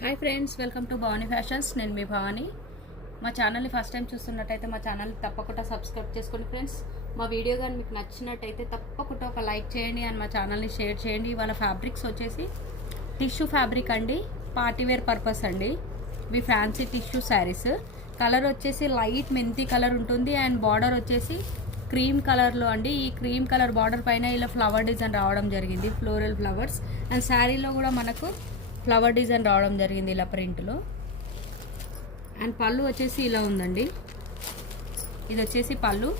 Hi friends, welcome to Bhavani fashions. నేను మీ భవానీ. మా ఛానల్ని ఫస్ట్ టైం చూస్తున్నట్టయితే మా ఛానల్ని తప్పకుండా సబ్స్క్రైబ్ చేసుకోండి ఫ్రెండ్స్. మా వీడియో కానీ మీకు నచ్చినట్టయితే తప్పకుండా ఒక లైక్ చేయండి అండ్ మా ఛానల్ని షేర్ చేయండి. వాళ్ళ ఫ్యాబ్రిక్స్ వచ్చేసి టిష్యూ ఫ్యాబ్రిక్ అండి, పార్టీవేర్ పర్పస్ అండి. ఇవి ఫ్యాన్సీ టిష్యూ శారీస్. కలర్ వచ్చేసి లైట్ మెంతి కలర్ ఉంటుంది అండ్ బార్డర్ వచ్చేసి క్రీమ్ కలర్లో అండి. ఈ క్రీమ్ కలర్ బార్డర్ పైన ఇలా ఫ్లవర్ డిజైన్ రావడం జరిగింది, ఫ్లోరల్ ఫ్లవర్స్. అండ్ శారీలో కూడా మనకు ఫ్లవర్ డిజైన్ రావడం జరిగింది ఇలా ప్రింట్లో. అండ్ పళ్ళు వచ్చేసి ఇలా ఉందండి. ఇది వచ్చేసి పళ్ళు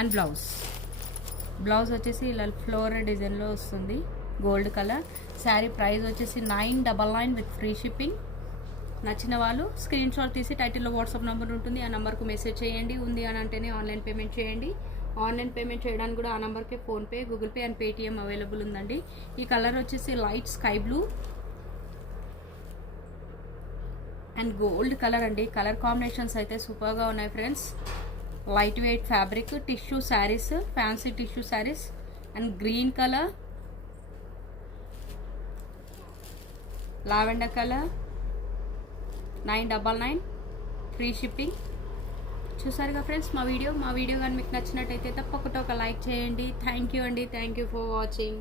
అండ్ బ్లౌజ్ వచ్చేసి ఇలా ఫ్లోరల్ డిజైన్లో వస్తుంది, గోల్డ్ కలర్. శారీ ప్రైస్ వచ్చేసి 999 విత్ ఫ్రీ షిప్పింగ్. నచ్చిన వాళ్ళు స్క్రీన్ షాట్ తీసి టైటిల్లో వాట్సాప్ నెంబర్ ఉంటుంది, ఆ నెంబర్కు మెసేజ్ చేయండి. ఉంది అని అంటేనే ఆన్లైన్ పేమెంట్ చేయండి. ఆన్లైన్ పేమెంట్ చేయడానికి కూడా ఆ నెంబర్కే PhonePe, Google pay and Paytm available ఉందండి. ఈ కలర్ వచ్చేసి light sky blue and gold colour అండి. కలర్ కాంబినేషన్స్ అయితే సూపర్గా ఉన్నాయి friends. Light weight fabric tissue saris, fancy tissue saris. And green colour, lavender colour, 999 free shipping. చూసారుగా ఫ్రెండ్స్ మా వీడియో కానీ మీకు నచ్చినట్టయితే తప్పకుండా ఒక లైక్ చేయండి. థ్యాంక్ యూ అండి. Thank you for watching.